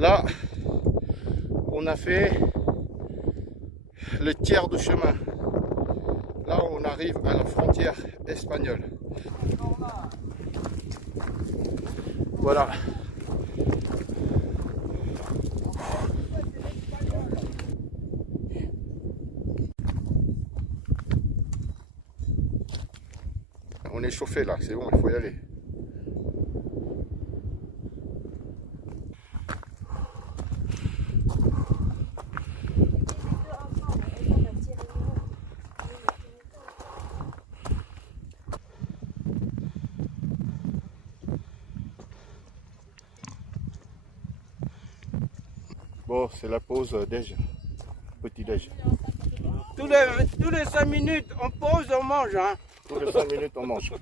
Là, on a fait le tiers de chemin. Là, on arrive à la frontière espagnole. Voilà. On est chauffé là, c'est bon, il faut y aller. Bon, c'est la pause déj, petit déj. Tous les 5 minutes, on pause, on mange. Hein. Tous les 5 minutes, on mange.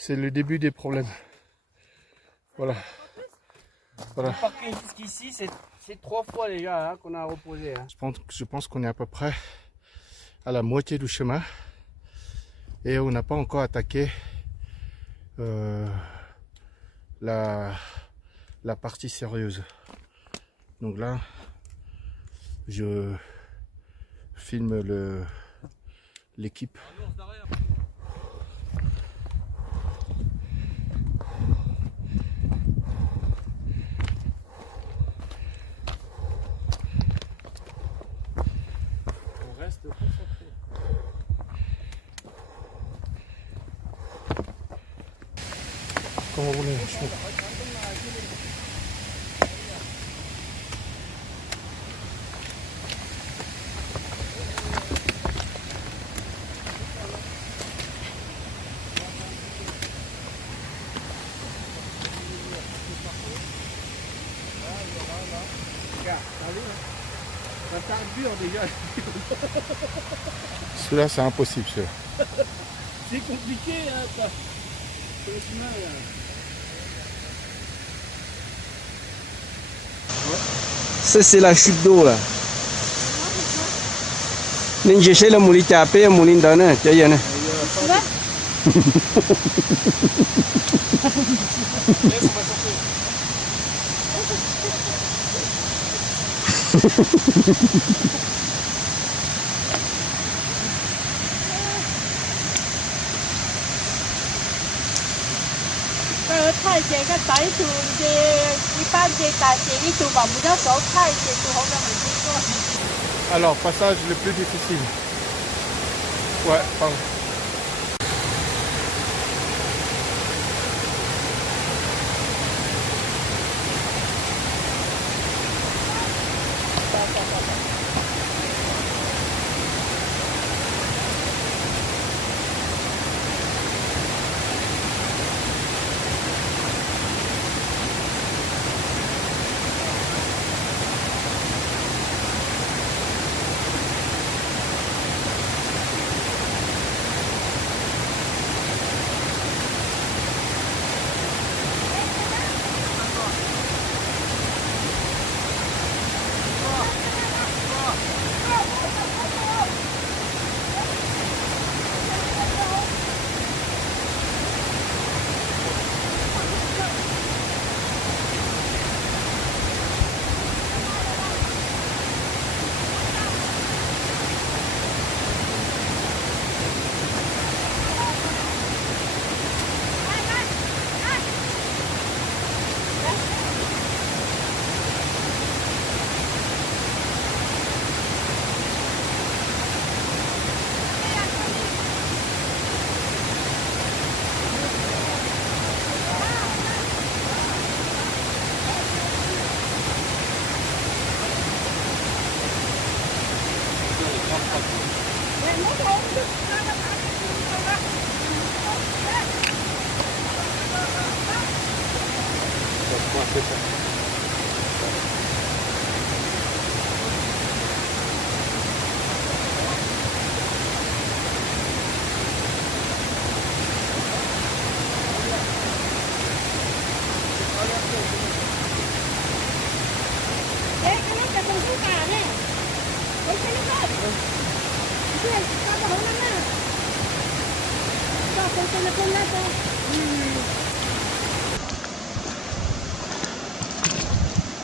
C'est le début des problèmes. Voilà. Voilà. Parqué jusqu'ici, c'est 3 fois déjà hein, qu'on a reposé. Hein. Je pense qu'on est à peu près à la moitié du chemin. Et on n'a pas encore attaqué la partie sérieuse. Donc là, je filme l'équipe. On reste concentré. Comme vous voulez. Ça carbure déjà. Celui-là, c'est impossible. C'est compliqué, hein, ça. Le chemin, là. Ça, c'est la chute d'eau, là. J'essaie de mourir tapé, mourir dans le tu vois.太监嘅底條嘅呢班嘅大姐呢度話冇得手太監做好嘅唔知個。 Alors, passage le plus difficile. Ouais, pardon.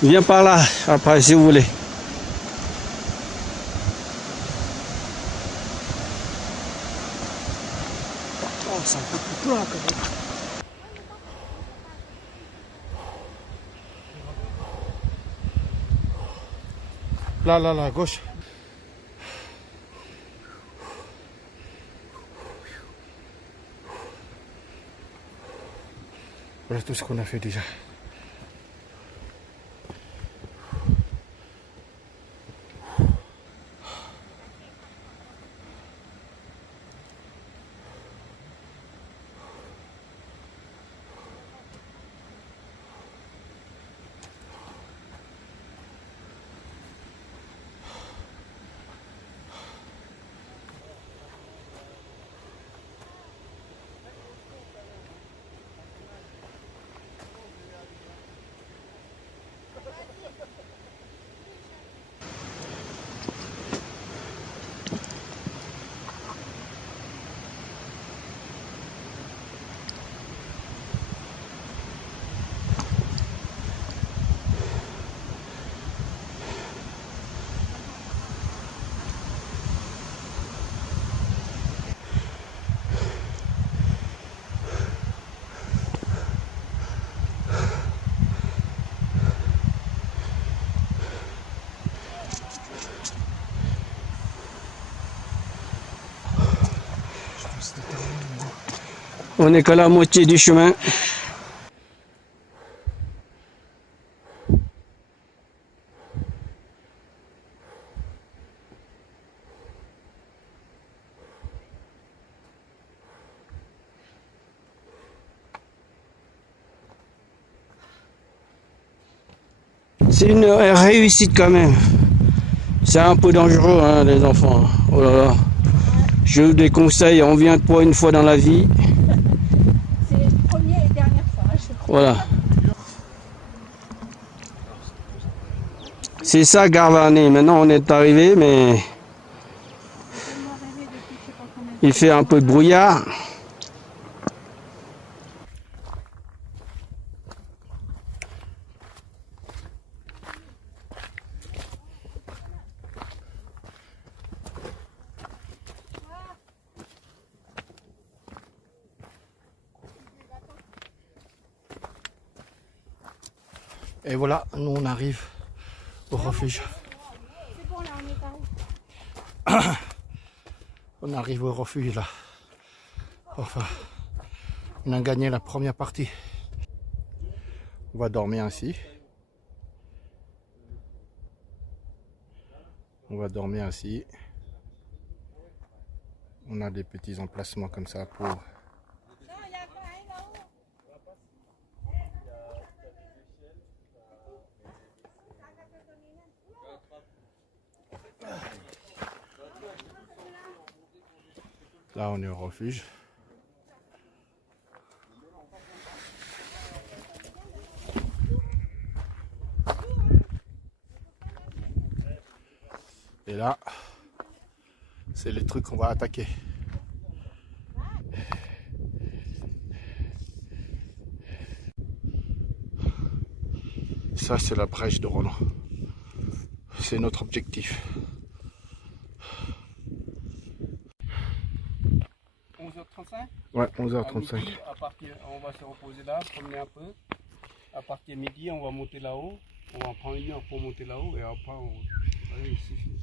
Viens par là, après, si vous voulez. Oh, c'est un peu plus plat quand même. Là, à gauche. Voilà tout ce qu'on a fait déjà. On n'est qu'à la moitié du chemin. C'est une réussite quand même. C'est un peu dangereux, hein, les enfants. Oh là là. Je vous déconseille, on vient pour une fois dans la vie. C'est la première et dernière fois, je crois. Voilà. C'est ça Garvané. Maintenant on est arrivé, mais il fait un peu de brouillard. Et voilà, nous on arrive au refuge. C'est bon, là, on est par où? On arrive au refuge là. Enfin, on a gagné la première partie. On va dormir ainsi. On va dormir ainsi. On a des petits emplacements comme ça pour... Là, on est au refuge. Et là, c'est les trucs qu'on va attaquer. Ça, c'est la brèche de Roland. C'est notre objectif. 11h35. Ouais, 11h35. Midi, on va se reposer là, promener un peu. À partir de midi, on va monter là-haut. On va prendre une heure pour monter là-haut et après, allez, c'est fini.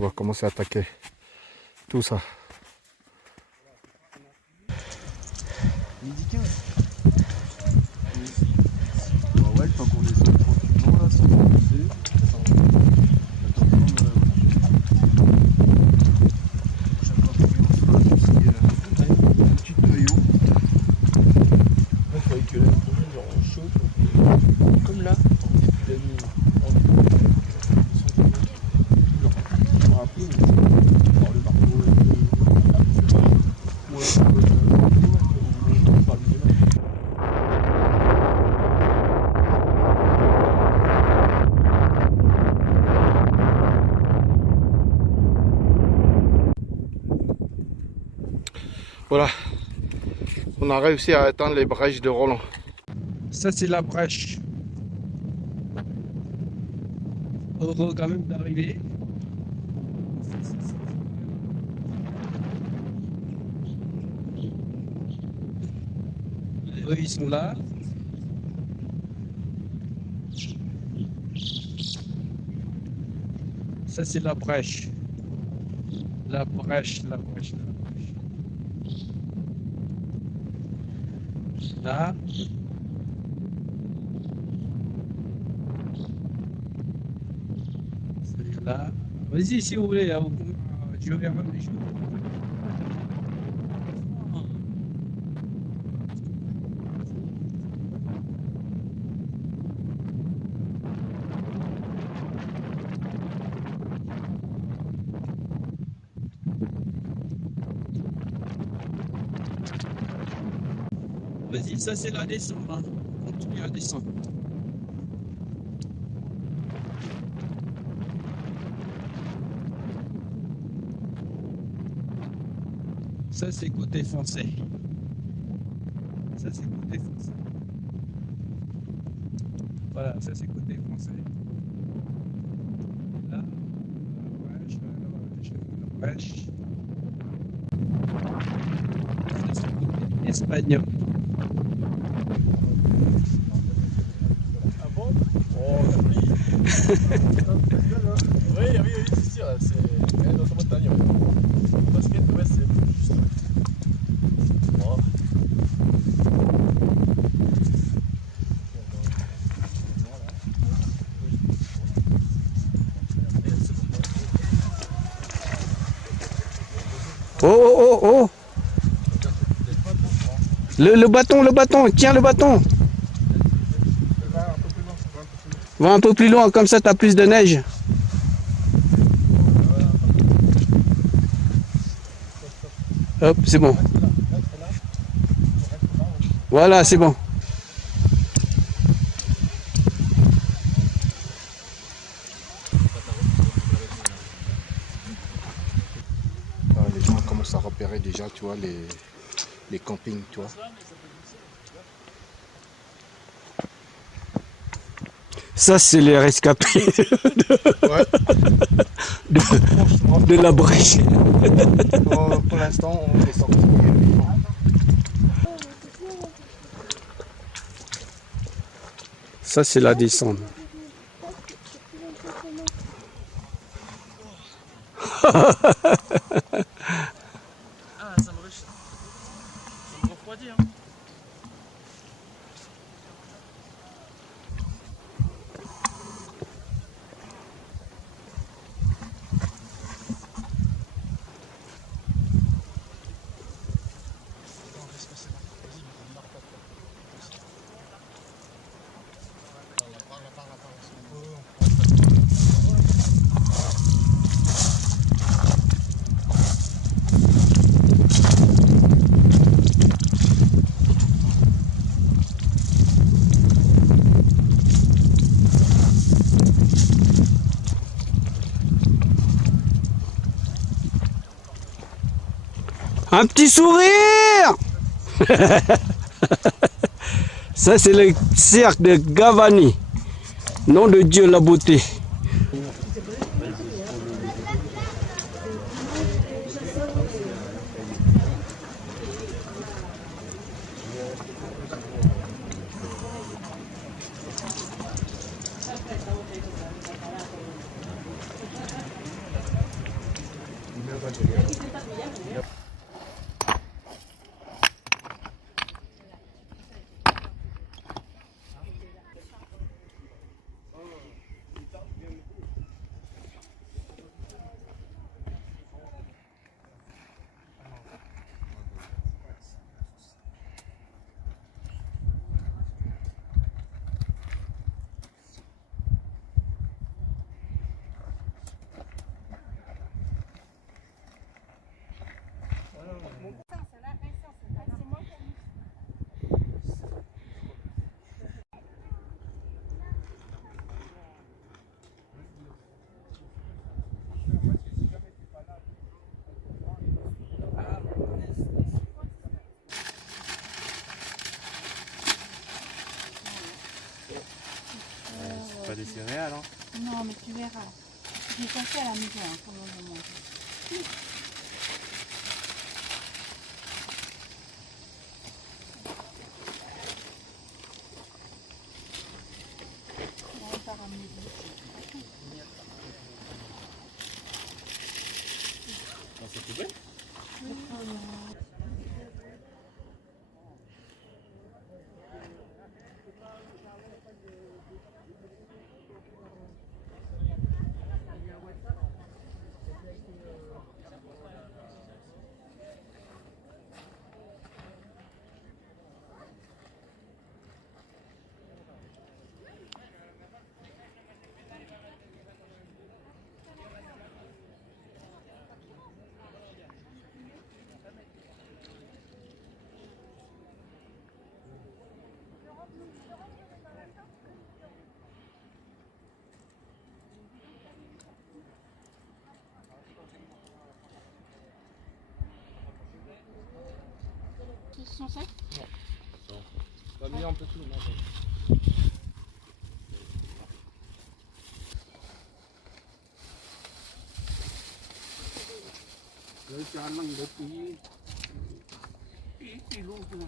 On va commencer à attaquer tout ça. Midi 15. Ouais, le temps qu'on descende tranquillement là, sans pousser. Chaque fois qu'on un petit noyau. Il faudrait que la prochaine genre on chauffe comme là. Il a mis en le marteau Voilà, on a réussi à atteindre les brèches de Roland. Ça, c'est la brèche. Heureux quand même d'arriver. Eux, ils sont là. Ça, c'est la brèche. La brèche, la brèche, la brèche. Là. C'est là. Vas-y, si vous voulez. Hein, je vais revenir. Vas-y, ça c'est la descente. Hein. Continue à descendre. Ça c'est côté français. Ça c'est côté français. Voilà, ça c'est côté français. Là, la brèche, la brèche. Ça c'est côté espagnol. Ah bon? Oh, oui. Oui, c'est sûr, c'est dans sa montagne. Le basket, ouais, c'est juste. Oh. Oh, oh, oh, oh! Le bâton, tiens le bâton! Va un peu plus loin, comme ça t'as plus de neige. Hop, c'est bon. Voilà, c'est bon. Les gens commencent à repérer déjà, tu vois, les campings, tu vois. Ça, c'est les rescapés Ouais. de la brèche. Pour l'instant, on est sorti. Ça, c'est la descente. Ah, ça me refroidit, hein. Un petit sourire. Ça, c'est le cercle de Gavani. Nom de Dieu, la beauté. Pas des céréales, hein. Non, mais tu verras. J'ai cherché à la maison, hein, comment on mange. On va ramener C'est tout bête. Sont secs? T'as mis un peu tout, non? Rồi cho nó được tí luôn thôi.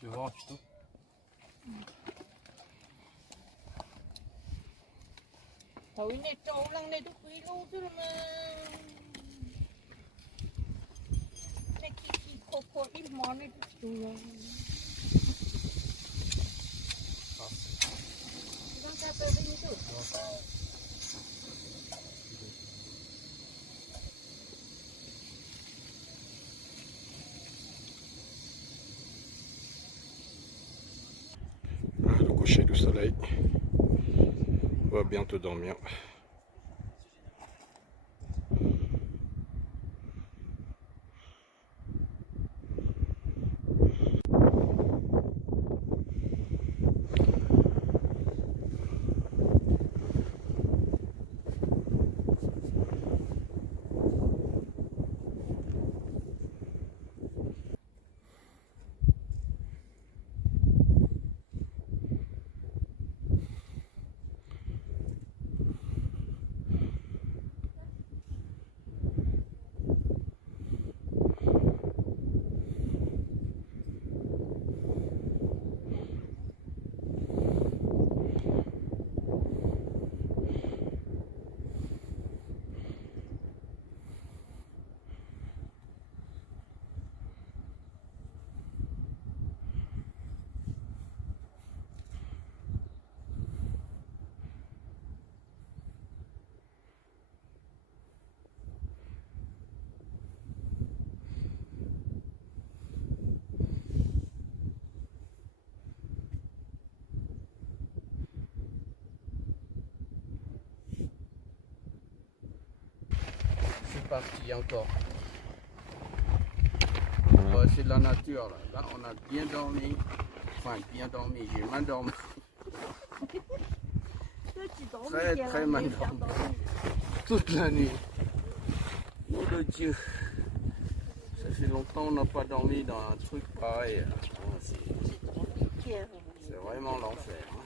Tu veux voir un tuto? Thôi này trâu lần này tôi quý luôn chứ mà. Này cái khô ít món này tôi rồi. Đang cà phê với tôi. Le coucher du soleil. On va bientôt dormir. Parti encore. Bon, c'est de la nature là. Là on a bien dormi. Enfin bien dormi, j'ai mal dormi. Très très mal dormi. Toute la nuit. Oh le Dieu. Ça fait longtemps qu'on n'a pas dormi dans un truc pareil. C'est vraiment l'enfer. Hein.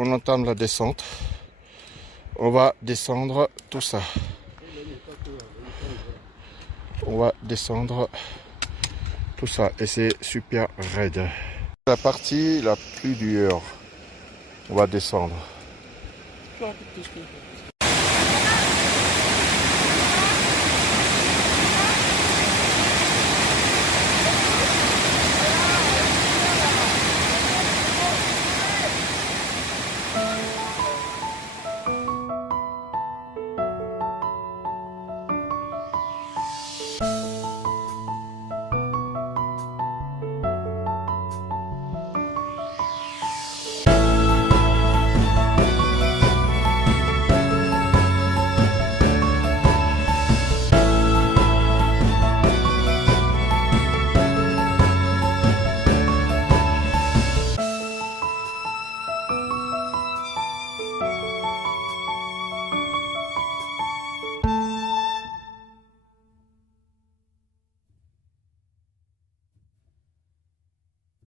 on entame la descente. On va descendre tout ça. On va descendre tout ça et c'est super raide. La partie la plus dure. On va descendre. Plus rapide que ce qu'on fait.